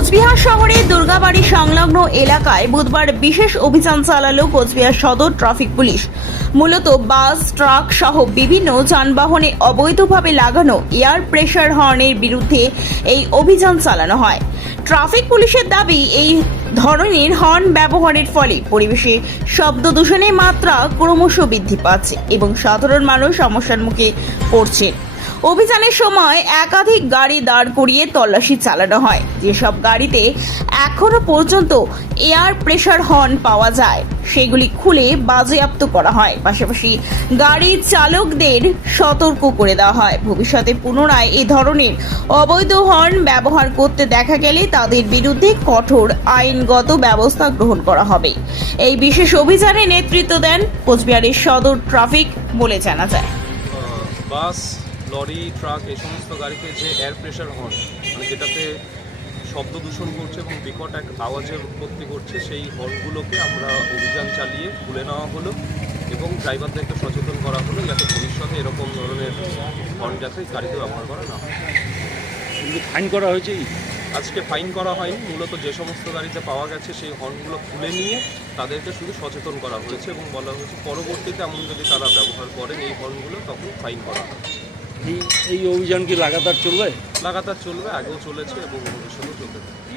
কোচবিহার শহরে দুর্গাবাড়ি সংলগ্ন এলাকায় বুধবার বিশেষ অভিযান চালালো কোচবিহার সদর ট্রাফিক পুলিশ। মূলত বাস, ট্রাক সহ বিভিন্ন যানবাহনে অবৈধভাবে লাগানো এয়ার প্রেসার হর্নের বিরুদ্ধে এই অভিযান চালানো হয়। ট্রাফিক পুলিশের দাবি, এই ধরনের হর্ন ব্যবহারের ফলে পরিবেশে শব্দ দূষণের মাত্রা ক্রমশ বৃদ্ধি পাচ্ছে এবং সাধারণ মানুষ সমস্যার মুখে পড়ছে। অভিযানের সময় একাধিক গাড়ি দাঁড় করিয়ে তল্লাশি চালানো হয়। যেসব গাড়িতে এখনো পর্যন্ত এয়ার প্রেসার হর্ন পাওয়া যায় সেগুলি খুলে বাজেয়াপ্ত করা হয়। পাশাপাশি গাড়ির চালকদের সতর্ক করে দেওয়া হয়, ভবিষ্যতে পুনরায় এ ধরনের অবৈধ হর্ন ব্যবহার করতে দেখা গেলে তাদের বিরুদ্ধে কঠোর আইনগত ব্যবস্থা গ্রহণ করা হবে। এই বিশেষ অভিযানে নেতৃত্ব দেন কোচবিহারের সদর ট্রাফিক বলে জানা যায়। বাস, লরি, ট্রাক এই সমস্ত গাড়িতে যে এয়ার প্রেসার হর্ন, মানে যেটাতে শব্দ দূষণ করছে এবং বিকট এক আওয়াজের উৎপত্তি করছে, সেই হর্নগুলোকে আমরা অভিযান চালিয়ে খুলে নেওয়া হলো এবং ড্রাইভারদেরকে সচেতন করা হলো যাতে ভবিষ্যতে এরকম ধরনের হর্ন যাতে গাড়িতে ব্যবহার করা না হয়। কিন্তু ফাইন করা হয়েছে? আজকে ফাইন করা হয়নি, মূলত যে সমস্ত গাড়িতে পাওয়া গেছে সেই হর্নগুলো খুলে নিয়ে তাদেরকে শুধু সচেতন করা হয়েছে এবং বলা হয়েছে পরবর্তীতে এমন যদি তারা ব্যবহার করেন এই হর্নগুলো তখন ফাইন করা হবে। এই অভিযান কি লাগাতার চলবে? লাগাতার চলবে, আগেও চলেছে এবং ভবিষ্যতেও চলতে থাকবে।